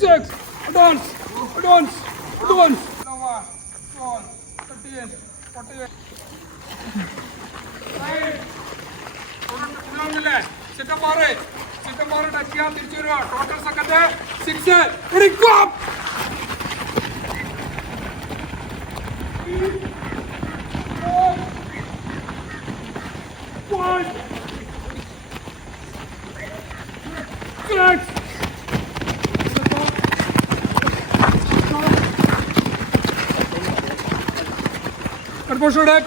six, advance, advance, advance. One, one, thirteen, forty-eight. ചിറ്റപ്പാറ് ചിറ്റപ്പാറ് touch ചെയ്യാൻ തിരിച്ചു വരിക ടോട്ടൽ സെക്കൻഡ് സിക്സ് എടുക്കാം One. Six. Confusion.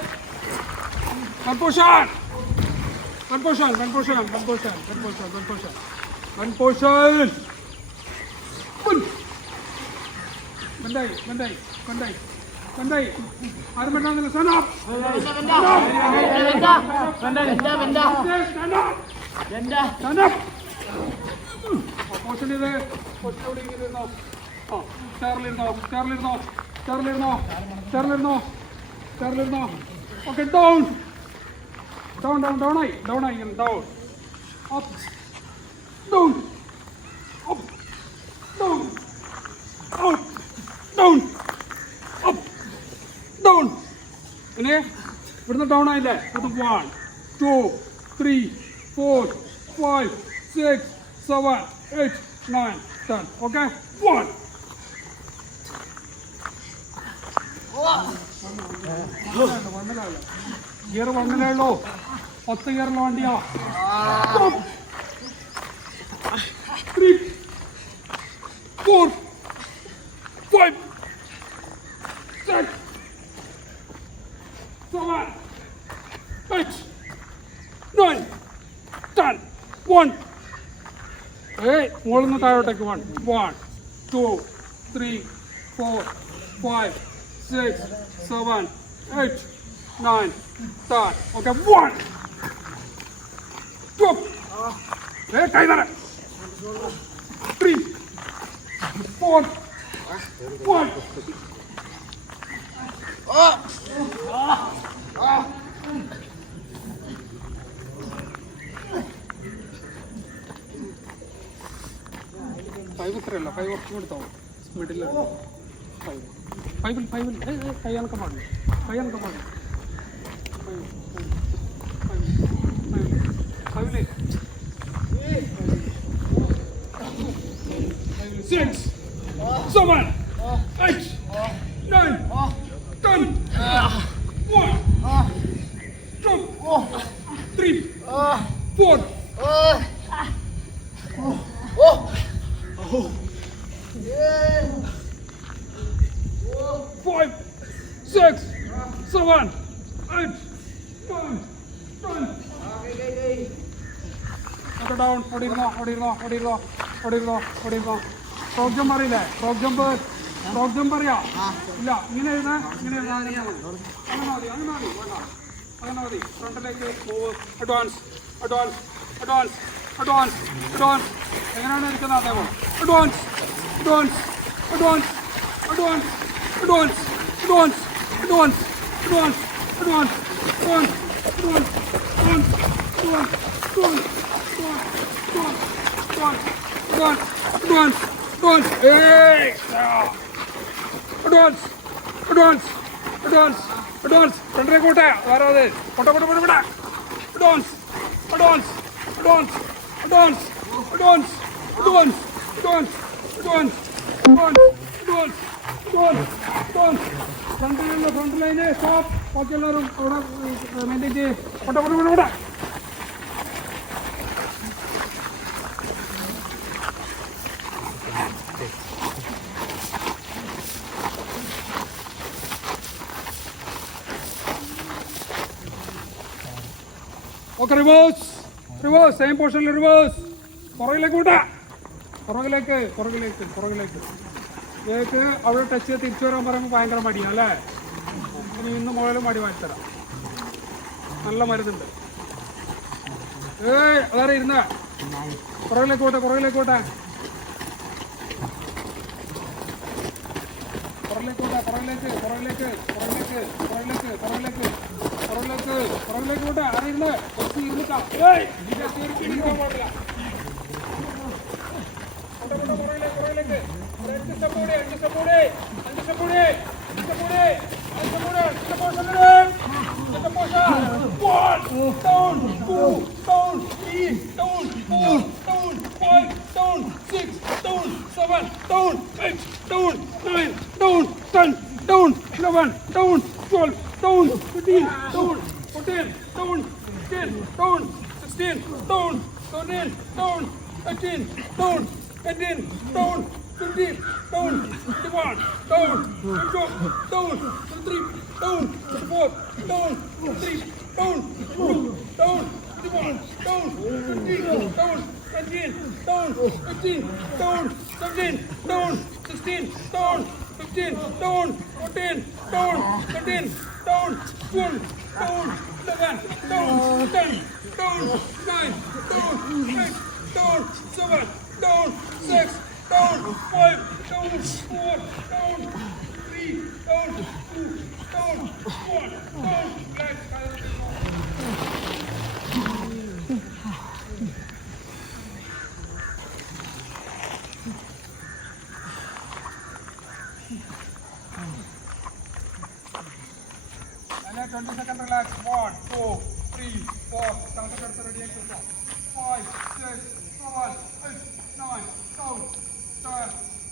Confusion. Confusion. Confusion. Confusion. Confusion. Confusion. One. Bandai. Bandai. Bandai. Bandai. ആരും വേണ്ടാന്നില്ല stand up. Stand up. Stand up. Portion ഇത് portion എവിടെ ഇങ്ങനെ ഇരുന്നോ ആ ചേറിലിരുന്നോ ചേറിലിരുന്നോ ചേറിലിരുന്നോ ചേറിലിരുന്നോ okay down down down down ആയി ഡൗൺ ആയി down up down up down out down up down ഇനി ഇവിടുന്ന് ഡൗൺ ആയില്ലേ? അത് one two three four five six seven eight nine ten okay one gear വണ്ണിലേ ഉള്ളൂ. പത്ത് ഗിയറുള്ള വണ്ടിയാ. Three four five six ten, one. ഏയ് മുകളിൽ നിന്ന് താഴോട്ടേക്ക് one one two three four five six seven eight nine, start. Okay, one, two, hey, tie that. Three, four, one. Ah. Ah. Ah. Five ഇത്രയല്ല five കുറച്ചും എടുത്താവും മിഡിലാണ് five ഫൈവിൽ ഫൈവിൽ കൈ അനക്കം പാടില്ല കൈ അനക്കം പാടില്ല Six, seven, eight, nine, ten, one, two, three, four. Oh. Oh. Oh. Yeah. Five, six, seven, eight. Okay, ഓടിയിരുന്നോ ഓടിയിരുന്നോ ഓടിയിരുന്നോ ഓടിയിരുന്നോ ഓടിയിരുന്നോ ഫ്രോക്ക് ജമ്പ് അറിയില്ലേ ടോക്ക് ജമ്പ് ടോക്ക് ജമ്പ് അറിയാം ഇല്ല ഇങ്ങനെ എഴുതാ ഇങ്ങനെ എഴുതാ അങ്ങനെ മതി അങ്ങനെ മതി അങ്ങനെ മതി ഫ്രണ്ടിലേക്ക് move advance advance advance advance advance എങ്ങനെയാണ് എടുക്കുന്നത് അതേപോലെ advance advance advance advance advance, advance advance, advance advance, advance advance, advance advance, advance, advance, advance, advance, hey, advance, advance, advance, advance, ഫ്രണ്ടിലേക്ക് കൂട്ടെ വേറെ കൊട്ട കൊട്ട കൊട്ട കൊട്ട advance, advance, advance, advance, advance, advance, advance, advance, advance, advance. Front ലൈനിൽ front line stop ബാക്കി എല്ലാവരും അവിടെ മെയിൻറ്റെയിൻ ചെയ്ത് കൊട്ട കൊട്ട കൊട്ട കൊട്ട ഓക്കെ റിവേഴ്സ് റിവേഴ്സ് സെയിം പോർഷനിൽ റിവേഴ്സ് പുറകിലേക്ക് വിട്ടാ. പുറകിലേക്ക് പുറകിലേക്ക് പുറകിലേക്ക്. ഏക്ക് അവിടെ ടച്ച് ചെയ്ത് തിരിച്ചു വരാൻ പറയുമ്പോൾ ഭയങ്കര മടിയാണ് അല്ലേ? ഇനി ഇന്ന് മുതലും മടി വാങ്ങിത്തരാം നല്ല മരുന്നുണ്ട്. ഏയ് അതാരെ ഇരുന്ന. പുറകിലേക്ക് പോട്ടെ പുറകിലേക്ക് പോട്ടെ പുറകിലേക്ക് പോട്ടെ പുറകിലേക്ക് പുറകിലേക്ക് പുറകിലേക്ക് പുറകിലേക്ക്. down, down, 11, down, 12, down, 13, down. 15, down, 10, down, 16, down, 14, down, 13, down, 18, down, 15, down, 21, down, 22, down, 23, down, 24, down, 23, down, 22, down, 21, down, 15, down, 18, down, 15, down, 17, down, 16, down, 15, down, 14, down, 13, down, 12, down, Давай, дон, дон, дон, nine, дон, eight, дон, seven, дон, six, дон, five, дон, four, дон, three, дон, two, дон, one, дон, black, Thank you. 20 second relax. One, two, three, four. Counter എടുത്ത് ready ആക്കി വെച്ചോ. Five, six, seven, eight, nine, ten, ten,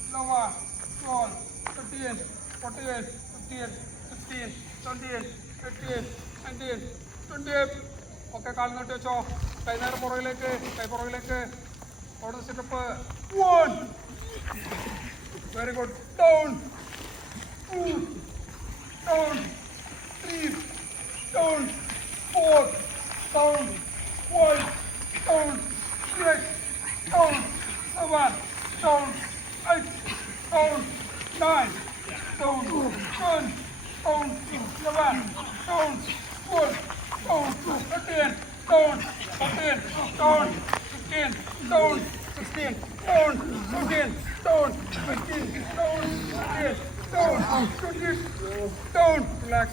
eleven, twelve, thirteen, fourteen, fifteen, sixteen, seventeen, eighteen, nineteen, twenty. ഒക്കെ കാൽ നീട്ടി വെച്ചോ കൈ നേരം പുറകിലേക്ക് കൈ പുറകിലേക്ക് അവിടെ setup one very good down two Leave. Stone. Fork. Stone. Wood. Stone. Brick. Stone. Seven. Stone. Eight. Stone. Nine. Stone. Ten. Stone. Eleven. Stone. Wood. Stone. Fifteen. Stone. Fifteen. Stone. Fifteen. Stone. Fifteen. Stone. Fifteen. Stone. Fifteen. Stone. Fifteen. Don't, don't, don't, don't, relax.